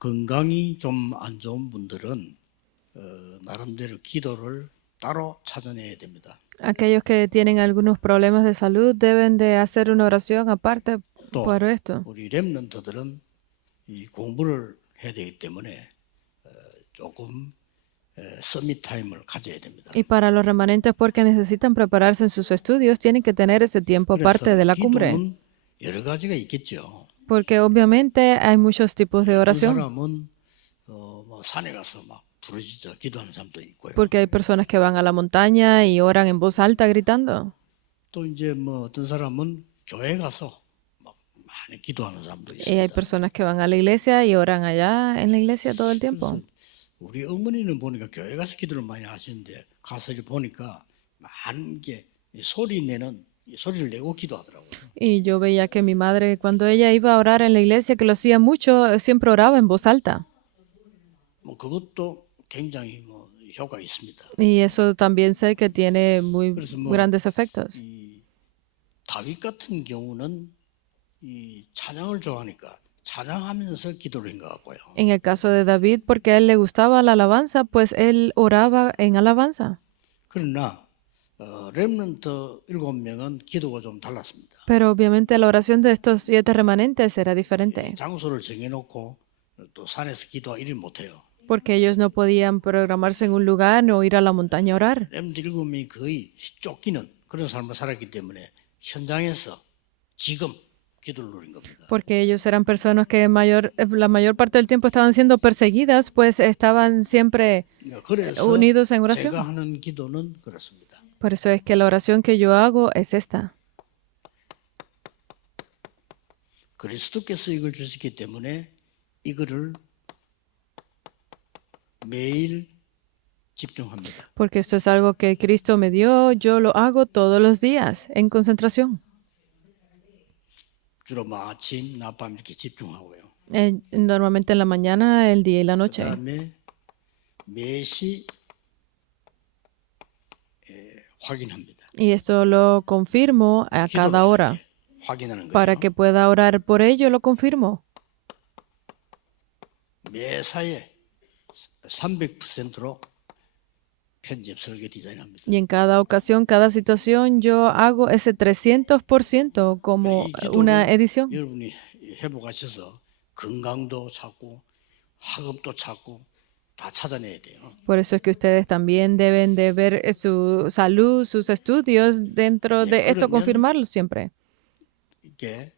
건강이 좀 안 좋은 분들은 나름대로 기도를 따로 찾아내야 됩니다. Aquellos que tienen algunos problemas de salud deben de hacer una oración aparte 또 por esto. 우리 렘넌트들은 이 공부를 해야 되기 때문에 조금 서밋 타임을 가져야 됩니다. Y para los remanentes, porque necesitan prepararse en sus estudios, tienen que tener ese tiempo aparte 그래서 de la cumbre. 기도는 여러 가지가 있겠죠. Porque obviamente hay muchos tipos de 어떤 oración. 사람은 뭐 산에 가서 막 부르짖어 기도하는 사람도 있고요. Porque hay personas que van a la montaña y oran en voz alta gritando. 또 이제 뭐 어떤 사람은 교회 가서 막 많이 기도하는 사람도 Y hay 있습니다. personas que van a la iglesia y oran allá en la iglesia todo el 그래서 tiempo. 우리 어머니는 보니까 교회 가서 기도를 많이 하시는데 가서 이제 보니까 많은 게 소리 내는 소리를 내고 기도하더라고요. Y yo veía que mi madre, cuando ella iba a orar en la iglesia, que lo hacía mucho, siempre oraba en voz alta. 뭐 그것도 굉장히 뭐 효과가 있습니다. Y eso también sé que tiene muy 그래서 뭐 grandes efectos. 이 다윗 같은 경우는 이 찬양을 좋아하니까 찬양하면서 기도를 한 것 같고요. En el caso de David, porque a él le gustaba la alabanza, pues él oraba en alabanza. 그러나 렘넌트 7명은 기도가 좀 달랐습니다. Pero obviamente la oración de estos 7 remanentes era diferente, 장소를 정해놓고 또 산에서 기도 이를 못해요. porque ellos no podían programarse en un lugar o ir a la montaña a orar, 렘넌트 7명이 거의 쫓기는 그런 삶을 살았기 때문에 현장에서 지금 기도를 누린 겁니다. porque ellos eran personas que la mayor parte del tiempo estaban siendo perseguidas, pues estaban siempre 그래서 unidos en 제가 oración. 하는 기도는 그렇습니다. Por eso es que la oración que yo hago es esta. 그리스도께서 이걸 주셨기 때문에 이거를 매일 집중합니다. Porque esto es algo que Cristo me dio, yo lo hago todos los días en concentración. 주로 뭐 아침, 낮밤 이렇게 집중하고요. Normalmente en la mañana, el día y la noche. 그다음에 매시 확인합니다. Y esto lo confirmo a cada hora. 확인하는 Para 거죠. que pueda orar por ello, lo confirmo. 매사에 300%로 편집 설계 디자인합니다. Y en cada ocasión, cada situación, yo hago ese 300% como 이 기도를 una edición. 여러분이 회복하셔서 건강도 찾고 학업도 찾고 다 찾아내야 돼요. Por eso es que ustedes también deben de ver su salud, sus estudios dentro de esto, 그러면 confirmarlo siempre. 이게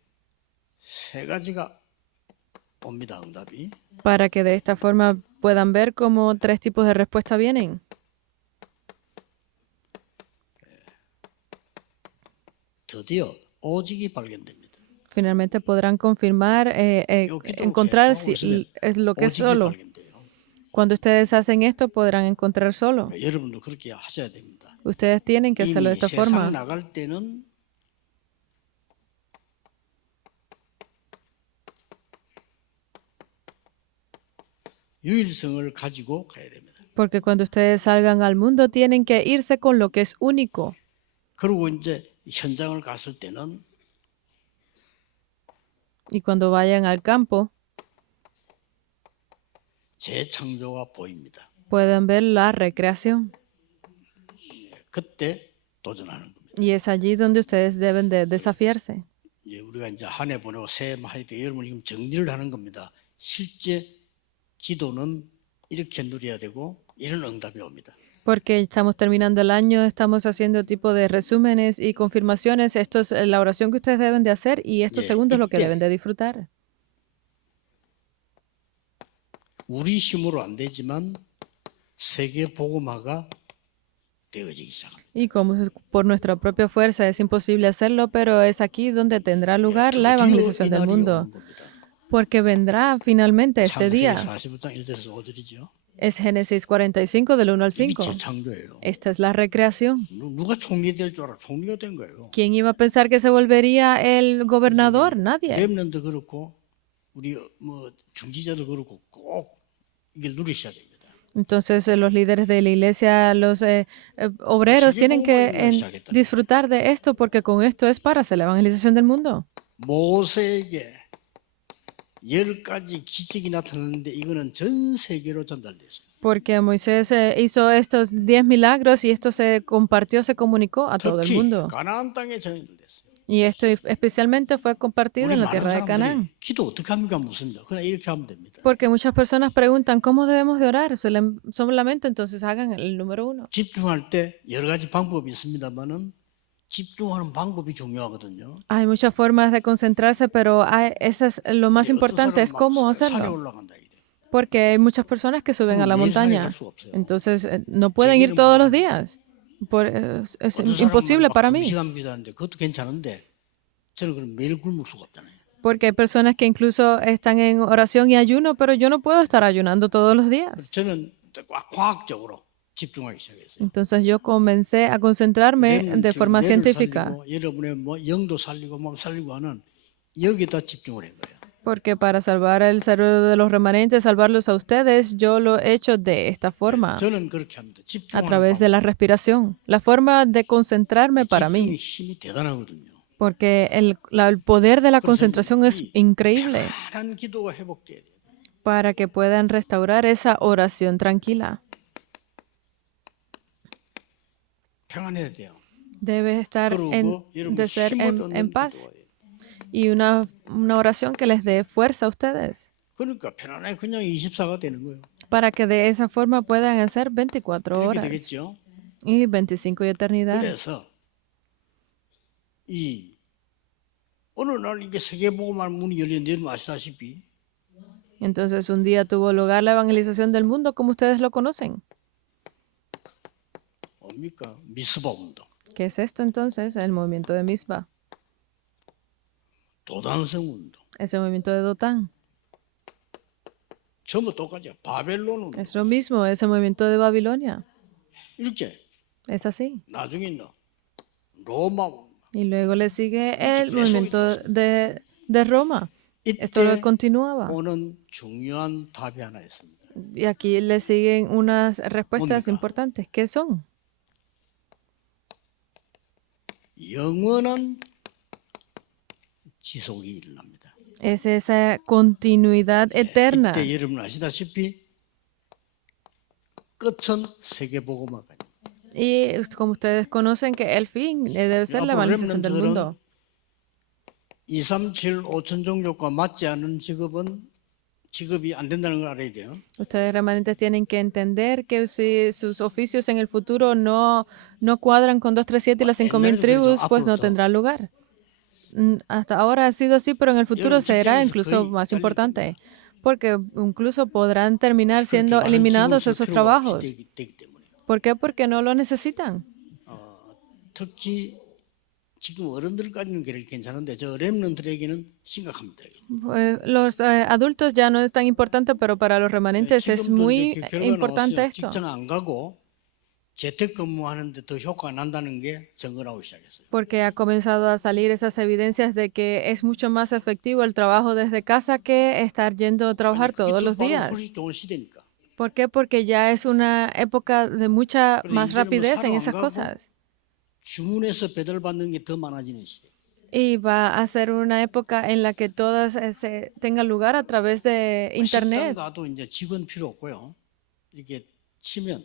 세 가지가 옵니다. 응답이. Para que de esta forma puedan ver cómo 3 tipos de respuesta vienen. 드디어 오직이 발견됩니다. Finalmente podrán confirmar, 요 기도를 encontrar 계속 si 하시면 es lo que es 오직이 solo. 발견돼요. Cuando ustedes hacen esto, podrán encontrar solo. 여러분도 그렇게 하셔야 됩니다. Ustedes tienen que hacerlo de 이미 esta 세상 forma. 나갈 때는 유일성을 가지고 가야 됩니다. Porque cuando ustedes salgan al mundo, tienen que irse con lo que es único. 그리고 이제 현장을 갔을 때는 Y cuando vayan al campo, 재창조가 보입니다. pueden ver la recreación. 그때 도전하는 겁니다. Y es allí donde ustedes deben de desafiarse. 이제 우리가 이제 한 해 보내고 새해 할 때 여러분 지금 정리를 하는 겁니다. 실제 기도는 이렇게 누려야 되고 이런 응답이 옵니다. Porque estamos terminando el año, estamos haciendo tipo de resúmenes y confirmaciones. Esto es la oración que ustedes deben de hacer y estos segundos es lo que deben de disfrutar. 우리 힘으로 안 되지만 세계 복음화가 되어지기 시작합니다. Y como por nuestra propia fuerza es imposible hacerlo, pero es aquí donde tendrá lugar la evangelización del mundo. Porque vendrá finalmente este día. 창세기 45장 1절에서 5절이죠. Es Génesis 45 del 1 al 이게 5. 재창조예요. Esta es la recreación. 누가 총리 될 줄 알아? 총리가 된 거예요. ¿Quién iba a pensar que se volvería el gobernador? Nadie. 렘넌도 그렇고 우리 뭐 중지자도 그렇고 꼭 이걸 누리셔야 됩니다. Entonces los líderes de la iglesia, los obreros tienen que disfrutar de esto porque con esto es para hacer la evangelización del mundo. 모세에게 10가지 기적이 나타났는데 이거는 전 세계로 전달됐어요. Porque Moisés hizo estos 10 milagros y esto se compartió, se comunicó a todo el 특히 mundo. 가나안 땅에 전달됐어요. Y esto especialmente fue compartido 우리 en la 많은 tierra de Canaán. 사람들이 기도 어떻게 합니까? 묻습니다. 그냥 이렇게 하면 됩니다. Porque muchas personas preguntan, ¿cómo debemos de orar? Solamente entonces hagan el número 1. 집중할 때 여러 가지 방법이 있습니다만은 집중하는 방법이 중요하거든요. Hay muchas formas de concentrarse, pero eso es lo más 어떤 importante, 사람은 es cómo 막 산에 hacerlo. 올라간다 이래. Porque hay muchas personas que suben a la 매일 산에 montaña. 갈 수가 없어요. Entonces no pueden ir todos los días. Es 어떤 imposible 사람은 para 막 mí. 금식하는 기도하는데 그것도 괜찮은데 저는 그럼 매일 굶을 수가 없잖아요. Porque hay personas que incluso están en oración y ayuno, pero yo no puedo estar ayunando todos los días. 저는 과학적으로 집중하기 시작했어요. Entonces yo comencé a concentrarme de forma 뇌를 científica. 살리고 여러분의 뭐 영도 살리고 몸 살리고 하는 여기다 집중을 한 거예요. Porque para salvar el cerebro de los remanentes, salvarlos a ustedes, yo lo he hecho de esta forma, 저는 그렇게 합니다. a 집중하는 través de la respiración. La forma de concentrarme para 집중의 mí, 힘이 대단하거든요. porque el poder de la concentración es increíble 편안한 기도가 회복돼야 돼요. para que puedan restaurar esa oración tranquila. 평안해야 돼요. Debe estar 그리고 여러분 de ser 힘을 얻는 en paz. 기도가 돼요. Y una oración que les dé fuerza a ustedes, 그러니까 편안하게 그냥 24가 되는 거예요. para que de esa forma puedan hacer 24 이렇게 horas 되겠죠. y 25 y eternidad. 그래서 이 어느 날 이게 세계복음화 문이 열렸는데 여러분 아시다시피 Entonces un día tuvo lugar la evangelización del mundo, como ustedes lo conocen. 뭡니까? 미스바 운동, ¿Qué es esto entonces? El movimiento de Misba, 도단성 운동, ese movimiento de Dotán. 전부 똑같죠. 바벨론 운동. Es lo mismo, ese movimiento de Babilonia. 이렇게 Es así. 나중에는 로마 운동. Y luego le sigue el movimiento de Roma. Esto 이때 continuaba. 오는 중요한 답이 하나 있습니다. Y aquí le siguen unas respuestas 뭡니까? importantes. ¿Qué son? 영원한 지속이 일어납니다. Es esa continuidad eterna. 이때 여러분 아시다시피 끝은 세계복음화가. Y como ustedes conocen que el fin debe ser la evangelización del mundo. 237 5천 종족과 맞지 않은 직업이 안 된다는 걸 알아야 돼요. Ustedes remanentes tienen que entender que si sus oficios en el futuro no cuadran con 237 y las 5,000 tribus, pues no tendrá lugar. Hasta ahora ha sido así, pero en el futuro será incluso más importante, porque incluso podrán terminar siendo eliminados esos trabajos. ¿Por qué? Porque no lo necesitan. 특히 지금 어른들까지는 괜찮은데 저 렘넌트에게는 심각합니다. Los adultos ya no es tan importante, pero para los remanentes es muy importante esto. 직장 안 가고 재택근무하는데 더 효과가 난다는 게 증거 나오기 시작했어요. Porque ha comenzado a salir esas evidencias de que es mucho más efectivo el trabajo desde casa que estar yendo a trabajar todos los días. 훨씬 좋은 시대니까. ¿Por qué? Porque ya es una época de mucha Pero más 이제는 뭐 rapidez en 사러 안 esas 가고 cosas. 주문해서 배달받는 게 더 많아지는 시대. Y va a ser una época en la que todas se tenga lugar a través de 식당 Internet. 가도 이제 직원 필요 없고요. 이렇게 치면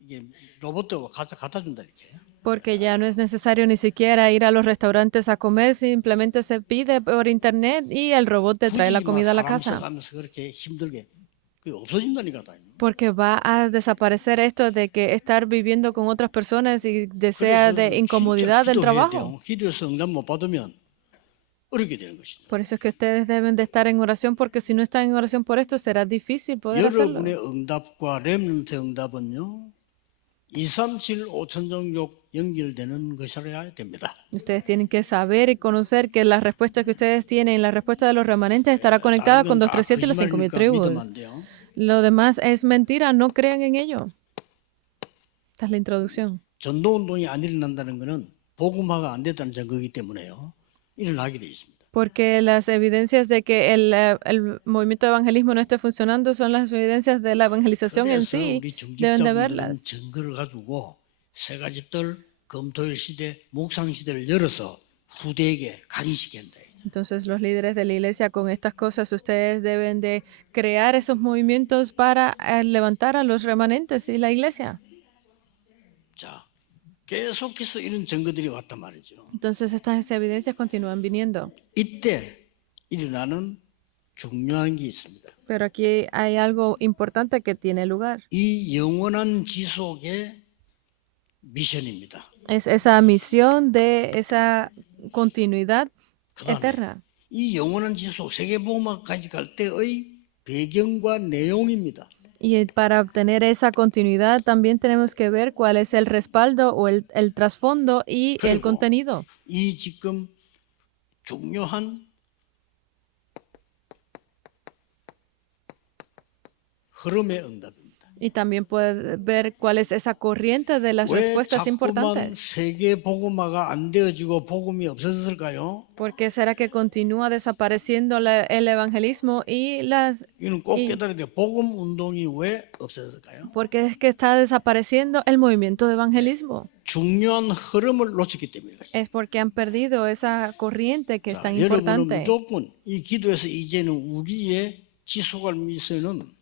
이게 로봇도 갖다 준다 이렇게. Porque ya no es necesario ni siquiera ir a los restaurantes a comer, simplemente se pide por Internet y el robot te trae la comida a la casa. 가면서 그렇게 힘들게 그게 없어진다니까 다. Porque va a desaparecer esto de que estar viviendo con otras personas y desea de incomodidad del trabajo. 기도해서 응답 못 받으면 어렵게 되는 것입니다. Por eso es que ustedes deben de estar en oración, porque si no están en oración por esto, será difícil poder hacerlo. 여러분의 응답과 렘넌트 응답은요. 237 5천 종족 연결되는 것이어야 됩니다. Ustedes tienen que saber y conocer que la respuesta que ustedes tienen, la respuesta de los remanentes, estará conectada con 237 y las 5,000 tribus. Lo demás es mentira, no crean en ello. Esta es la introducción. 전도운동이 안 일어난다는 것은 복음화가 안 됐다는 증거이기 때문에요. 일어나게 돼 있습니다. Porque las evidencias de que el movimiento de evangelismo no esté funcionando son las evidencias de la evangelización en sí. Deben de verlas. 증거를 가지고 세 가지 뜰, 검토일 시대, 묵상 시대를 열어서 후대에게 강의시킨다. Entonces los líderes de la iglesia con estas cosas, ustedes deben de crear esos movimientos para levantar a los remanentes y la iglesia. 자, 계속해서 이런 증거들이 왔단 말이죠. Entonces estas evidencias continúan viniendo. 이때 일어나는 중요한 게 있습니다. Pero aquí hay algo importante que tiene lugar. 이 영원한 지속의 미션입니다. Es esa misión de esa continuidad eterna. 이 영원한 지속 세계복음화까지 갈 때의 배경과 내용입니다. Y para obtener esa continuidad también tenemos que ver cuál es el respaldo o el trasfondo y el 그리고 contenido. 이 지금 중요한 흐름의 응답입니다. Y también puede ver cuál es esa corriente de las 왜 respuestas 자꾸만 importantes. 세계 복음화가 안 되어지고 복음이 없어졌을까요? ¿Por qué será que continúa desapareciendo el evangelismo y las... 이는 꼭 깨달아야 돼요. 복음 운동이 왜 없어졌을까요? ¿Por qué es que está desapareciendo el movimiento de evangelismo? 중요한 흐름을 놓쳤기 때문에 그렇습니다. Es porque han perdido esa corriente que es tan 여러분은 importante. 무조건 이 기도에서 이제는 우리의 지속할 미션은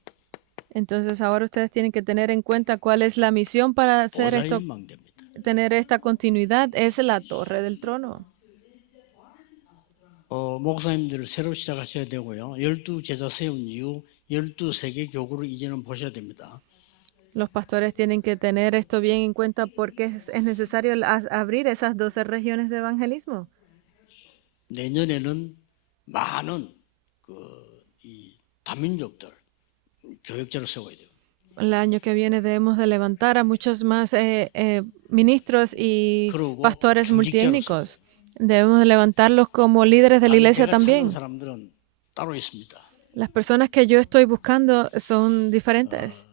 Entonces ahora ustedes tienen que tener en cuenta cuál es la misión para hacer esto, 보좌의 망대입니다. tener esta continuidad, es la torre del trono. 목사님들 새로 시작하셔야 되고요. 12 제자 세운 이후 12세계 교구를 이제는 보셔야 됩니다. Los pastores tienen que tener esto bien en cuenta porque es necesario abrir esas 12 regiones de evangelismo. 내년에는 많은 이 다민족들 교역자를 세워야 돼요. El año que viene debemos de levantar a muchos más ministros y 그러고 pastores 중직자로서. multiétnicos. Debemos de levantarlos como líderes de la iglesia 제가 también. 찾는 사람들은 따로 있습니다. Las personas que yo estoy buscando son diferentes.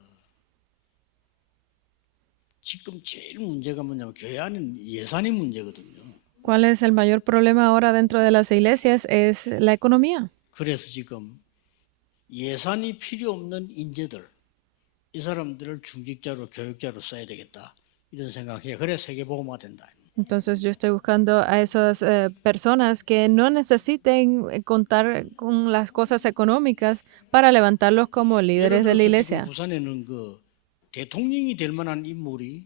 지금 제일 문제가 뭐냐면 교회 안에는 예산이 문제거든요. ¿Cuál es el mayor problema ahora dentro de las iglesias? Es la economía. 그래서 지금 예산이 필요 없는 인재들, 이 사람들을 중직자로 교육자로 써야 되겠다 이런 생각해요. 그래 세계복음화 된다. Entonces yo estoy buscando a esas personas que no necesiten contar con las cosas económicas para levantarlos como líderes de la 지금 iglesia. 부산에는 그 대통령이 될 만한 인물이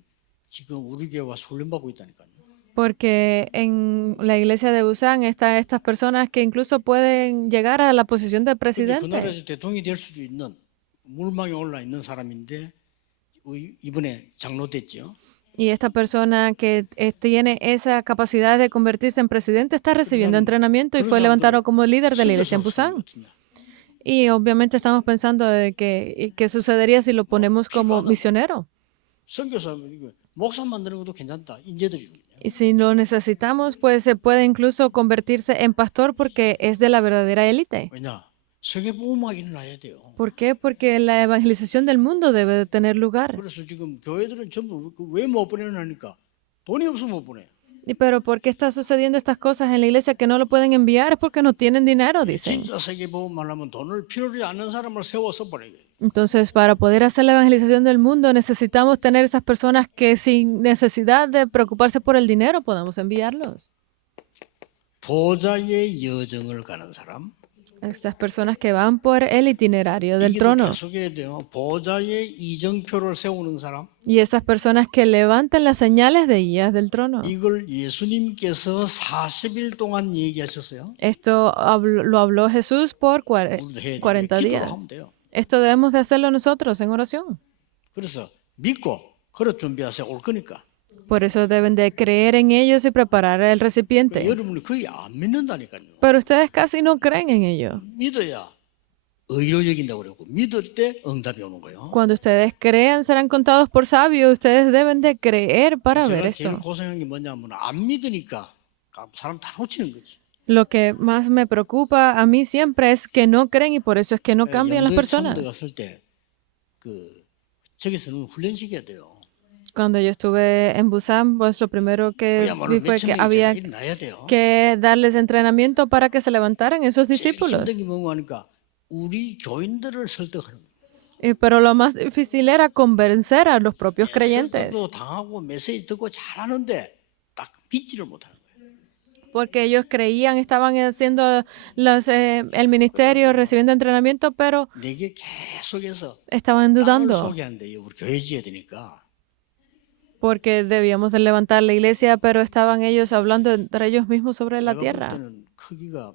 지금 우리 교회 와서 훈련받고 있다니까요. Porque en la iglesia de Busan están estas personas que incluso pueden llegar a la posición de 근데 그 presidente. 나라에서 대통령이 될 수도 있는 물망에 올라 있는 사람인데 이번에 장로 됐죠. Y esta persona que tiene esa capacidad de convertirse en presidente está recibiendo entrenamiento y fue levantado como líder de la iglesia en Busan. Y obviamente estamos pensando de que qué sucedería si lo ponemos como misionero. 선교사 목사 만드는 것도 괜찮다. 인재들이거든요. Y si lo necesitamos, pues se puede incluso convertirse en pastor porque es de la verdadera élite. 왜냐? 세계복음화가 일어나야 돼요. ¿Por qué? Porque la evangelización del mundo debe de tener lugar. 그래서 지금 교회들은 전부 왜 못 보내냐니까 돈이 없으면 못 보내. Pero ¿por qué está sucediendo estas cosas en la iglesia que no lo pueden enviar? Es porque no tienen dinero, dicen. 진짜 세계복음을 하면 돈을 필요하지 않는 사람을 세워서 보내게. Entonces, para poder hacer la evangelización del mundo, necesitamos tener esas personas que sin necesidad de preocuparse por el dinero podamos enviarlos. 보좌의 여정을 가는 사람. Estas personas que van por el itinerario del 이게 trono. 계속해야 돼요. 보좌의 이정표를 세우는 사람. Y esas personas que levantan las señales de guías del trono. 이걸 예수님께서 40일 동안 얘기하셨어요. Esto lo habló Jesús por 우리도 해야 돼요. 40 기도를 días. 하면 돼요. Esto debemos de hacerlo nosotros en oración. 그래서 믿고 그릇 준비하세요. 올 거니까. Por eso deben de creer en ellos y preparar el recipiente. 여러분이 거의 안 믿는다니까요. Pero ustedes casi no creen en ello. 믿어야 의로 여긴다고 그러고 믿을 때 응답이 오는 거예요. Cuando ustedes crean, serán contados por sabios. Ustedes deben de creer para ver 제가 제일 esto. 고생한 게 뭐냐면 안 믿으니까 사람 다 놓치는 거지. Lo que más me preocupa a mí siempre es que no creen y por eso es que no cambian las 영도에 처음 personas. 갔을 때 저기서는 훈련시켜야 돼요. Cuando yo estuve en Busan, pues lo primero que 그야말로 vi fue 몇 que 천명이 había 제자들이 나야 돼요. que darles entrenamiento para que se levantaran esos 제일 discípulos. 힘든 게 뭔가 하니까 우리 교인들을 설득하는 거예요. Pero lo más difícil era convencer a los propios creyentes. 설득도 당하고 메시지 듣고 잘하는데 딱 믿지를 못하는 거예요. porque ellos creían, estaban haciendo el ministerio, recibiendo entrenamiento, pero 내게 계속해서 estaban 땅을 dudando, 소개하는데 우리 교회 지어야 되니까 porque debíamos de levantar la iglesia, pero estaban ellos hablando entre ellos mismos sobre la 내가 볼 tierra. 때는 크기가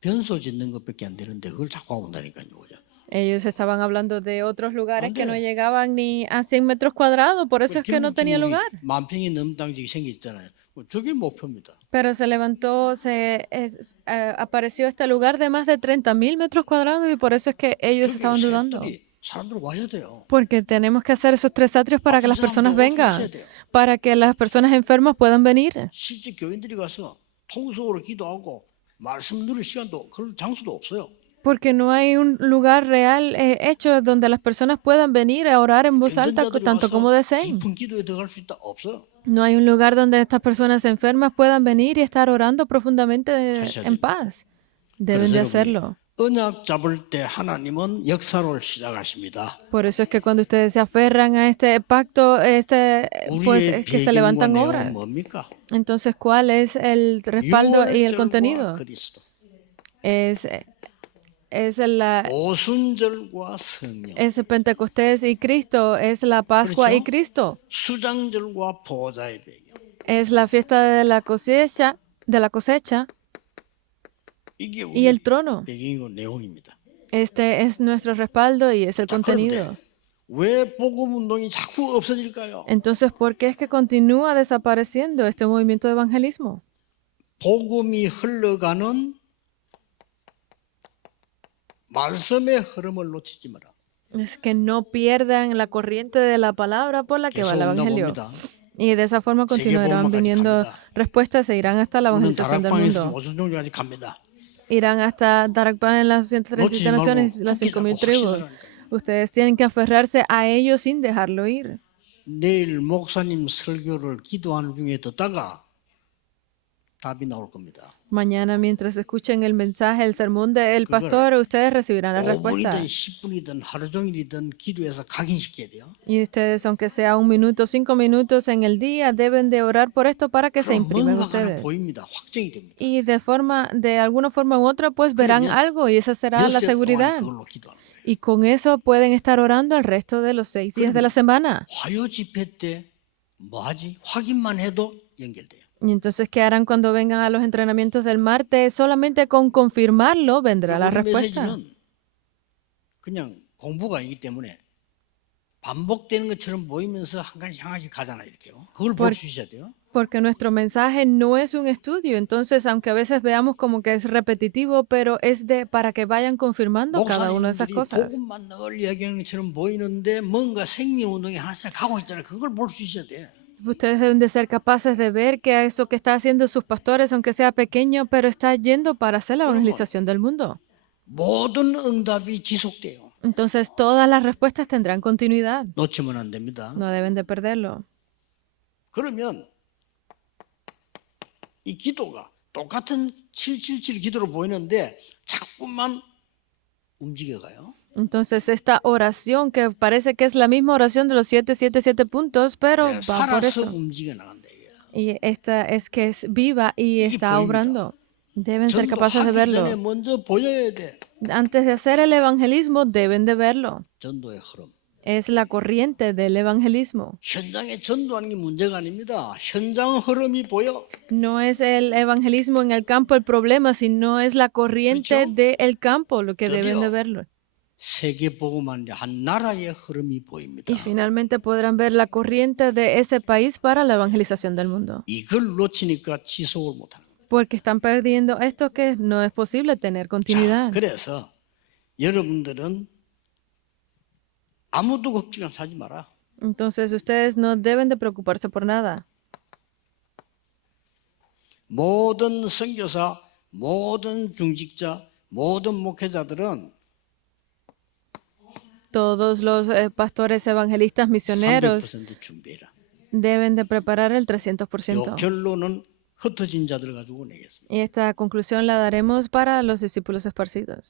변소 짓는 것밖에 안 되는데 그걸 자꾸 온다니까요. 그죠? Ellos estaban hablando de otros lugares que no 돼. llegaban ni a 100 metros cuadrados, por eso es que no 결국 tenía 지금 우리 lugar. 만 평이 넘는 땅지기 생겼잖아요. 저게 목표입니다. Pero se levantó, apareció este lugar de más de 30,000 metros cuadrados y por eso es que ellos 저기 estaban dudando. 사람들 와야 돼요. Porque tenemos que hacer esos 3 atrios para que las personas vengan, para que las personas enfermas puedan venir. 실제 교인들이 가서 통속으로 기도하고 말씀 들을 시간도 그럴 장소도 없어요. Porque no hay un lugar real hecho donde las personas puedan venir a orar en voz alta 병든자들이 tanto 와서 como deseen. 깊은 기도에 들어갈 수 있다 없어요. No hay un lugar donde estas personas enfermas puedan venir y estar orando profundamente 하셔야 en 됩니다. paz. Deben de 그래서 hacerlo. 언약 잡을 때 하나님은 역사를 시작하십니다. Por eso es que cuando ustedes se aferran a este pacto, pues 우리의 es que se 배경과 levantan 내용은 obras. 뭡니까? Entonces, ¿cuál es el respaldo y el 유월절과 contenido? 그리스도, Es la, 오순절과 성령, es Pentecostés y Cristo, es la Pascua y 그렇죠? Cristo, 수장절과 보좌의 배경. es la fiesta de la cosecha 이게 y el 우리 trono. 배경이고 내용입니다. Este es nuestro respaldo y es el contenido. 그런데 왜 복음 운동이 자꾸 없어질까요? Entonces, ¿por qué es que continúa desapareciendo este movimiento de evangelismo? 복음이 흘러가는 말씀의 흐름을 놓치지 마라. Es que no pierdan la corriente de la palabra por la que va el 계속 evangelio. 나옵니다. Y de esa forma continuarán 세계복음화까지 viniendo 갑니다. respuestas e irán hasta la 오늘 evangelización del 다락방에서 mundo. 오순절까지 갑니다. Irán hasta Darakban en las 137 놓치지 naciones, 말고 las 굳게 5,000 잡고 tribus. 확신하라니까요. Ustedes tienen que aferrarse a ellos sin dejarlo ir. 내일 목사님 설교를 기도하는 중에 듣다가 답이 나올 겁니다. Mañana, mientras escuchen el mensaje, el sermón del pastor, ustedes recibirán la 5분이든 respuesta. 10분이든 하루 종일이든 기도해서 각인시켜야 돼요. Y ustedes, aunque sea 1 minuto, 5 minutos en el día, deben de orar por esto para que se 그럼 imprimen 뭔가가 ustedes. 보입니다. 확정이 됩니다. Y de alguna forma u otra, pues verán 그러면 algo y esa será la 엿새 동안 seguridad. 그걸로 기도하는 거예요. Y con eso pueden estar orando el resto de los 6 días de la semana. 화요 집회 때 뭐하지? 확인만 해도 연결돼요. Y entonces, ¿qué harán cuando vengan a los entrenamientos del martes? Solamente con confirmarlo vendrá la 우리 respuesta. 메시지는 그냥 공부가 아니기 때문에 반복되는 것처럼 보이면서 한 가지 향하씩 가잖아요. 이렇게요. 그걸 볼 수 있어야 돼요. Porque nuestro mensaje no es un estudio. Entonces, aunque a veces veamos como que es repetitivo, pero es para que vayan confirmando cada una de esas 목사님들이 cosas. 복음만 늘 이야기하는 것처럼 보이는데 뭔가 생명운동이 하나씩 가고 있잖아요. 그걸 볼 수 있어야 돼. Ustedes deben de ser capaces de ver que eso que está haciendo sus pastores, aunque sea pequeño, pero está yendo para hacer la evangelización del mundo. 모든 응답이 지속돼요. Entonces, todas las respuestas tendrán continuidad. 놓치면 안 됩니다. No deben de perderlo. 그러면 이 기도가 똑같은 777 기도로 보이는데 자꾸만 움직여가요. Entonces, esta oración que parece que es la misma oración de los 777 puntos, pero va por 살아서 eso. 움직여 나간다. Y esta es que es viva y está 보입니다. obrando. Deben ser capaces de 전도하기 verlo. 전에 먼저 보여야 돼. Antes de hacer el evangelismo, deben de verlo. 전도의 흐름. Es la corriente del evangelismo. 현장에 전도하는 게 문제가 아닙니다. 현장 흐름이 보여. No es el evangelismo en el campo el problema, sino es la corriente 그렇죠? del campo lo que deben de 드디어 verlo. 세계 복음하는데 한 na라의 흐름이 보입니다. Y finalmente podrán ver la corriente de ese país para la evangelización del mundo. 이걸 놓치니까 지속을 못하는 거예요. Porque están perdiendo esto que no es posible tener continuidad. 그래서 여러분들은 아무도 걱정하지 마라. Entonces ustedes no deben de preocuparse por nada. 모든 선교사, 모든 중직자, 모든 목회자들은 Todos los pastores, evangelistas, misioneros 300% 준비해라. deben de preparar el 요 300%. 결론은 흩어진 자들 가지고 내겠습니다. Y esta conclusión la daremos para los discípulos esparcidos.